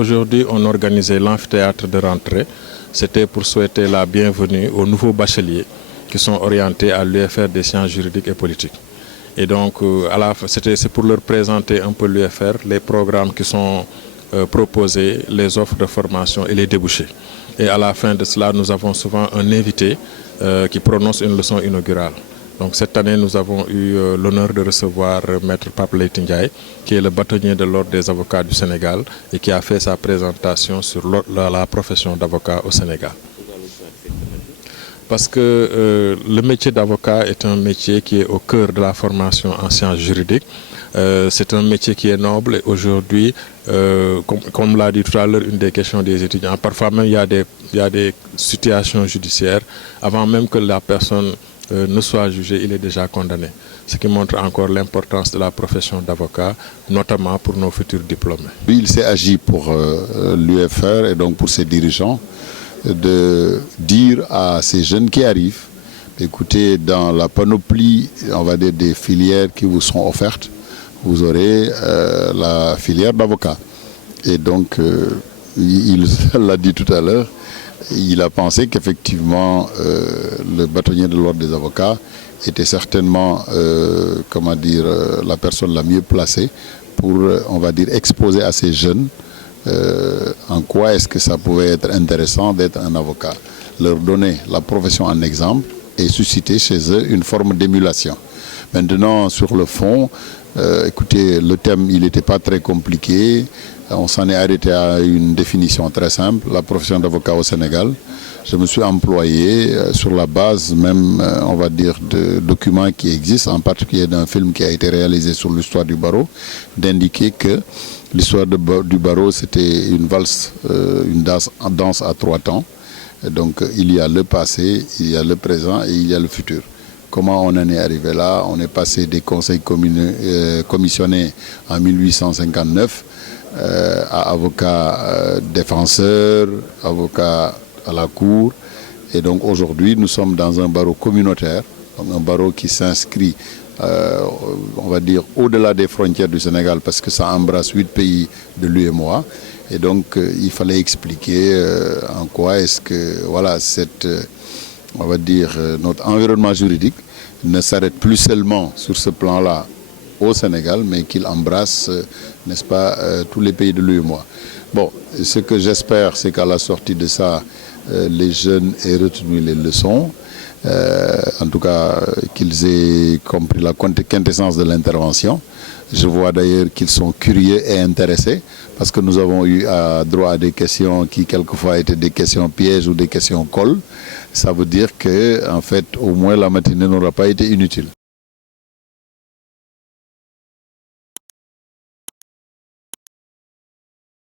Aujourd'hui, on organisait l'amphithéâtre de rentrée. C'était pour souhaiter la bienvenue aux nouveaux bacheliers qui sont orientés à l'UFR des sciences juridiques et politiques. Et donc, c'est pour leur présenter un peu l'UFR, les programmes qui sont proposés, les offres de formation et les débouchés. Et à la fin de cela, nous avons souvent un invité qui prononce une leçon inaugurale. Donc cette année, nous avons eu l'honneur de recevoir Maître Pape Leyti Ndiaye, qui est le bâtonnier de l'Ordre des avocats du Sénégal et qui a fait sa présentation sur la profession d'avocat au Sénégal. Parce que le métier d'avocat est un métier qui est au cœur de la formation en sciences juridiques. C'est un métier qui est noble et aujourd'hui, comme l'a dit tout à l'heure une des questions des étudiants, parfois même il y a des situations judiciaires avant même que la personne ne soit jugé, il est déjà condamné. Ce qui montre encore l'importance de la profession d'avocat, notamment pour nos futurs diplômés. Il s'est agi pour l'UFR et donc pour ses dirigeants de dire à ces jeunes qui arrivent, écoutez, dans la panoplie, on va dire, des filières qui vous sont offertes, vous aurez la filière d'avocat. Et donc, il l'a dit tout à l'heure, il a pensé qu'effectivement le bâtonnier de l'Ordre des avocats était certainement la personne la mieux placée pour, on va dire, exposer à ces jeunes en quoi est-ce que ça pouvait être intéressant d'être un avocat, leur donner la profession en exemple et susciter chez eux une forme d'émulation. Maintenant, sur le fond, écoutez, le thème, il n'était pas très compliqué. On s'en est arrêté à une définition très simple, la profession d'avocat au Sénégal. Je me suis employé sur la base même, on va dire, de documents qui existent, en particulier d'un film qui a été réalisé sur l'histoire du barreau, d'indiquer que l'histoire du barreau, c'était une valse, une danse à 3 temps. Et donc, il y a le passé, il y a le présent et il y a le futur. Comment on en est arrivé là? On est passé des conseils commissionnés en 1859 à avocat défenseur, avocat à la cour. Et donc aujourd'hui, nous sommes dans un barreau communautaire, un barreau qui s'inscrit, on va dire, au-delà des frontières du Sénégal parce que ça embrasse 8 pays de l'UEMOA. Et donc, il fallait expliquer en quoi est-ce que, voilà, on va dire, notre environnement juridique ne s'arrête plus seulement sur ce plan-là au Sénégal, mais qu'il embrasse, n'est-ce pas, tous les pays de l'UEMOA. Bon, ce que j'espère, c'est qu'à la sortie de ça, les jeunes aient retenu les leçons, en tout cas qu'ils aient compris la quintessence de l'intervention. Je vois d'ailleurs qu'ils sont curieux et intéressés, parce que nous avons eu droit à des questions qui quelquefois étaient des questions pièges ou des questions cols. Ça veut dire que, en fait, au moins la matinée n'aura pas été inutile.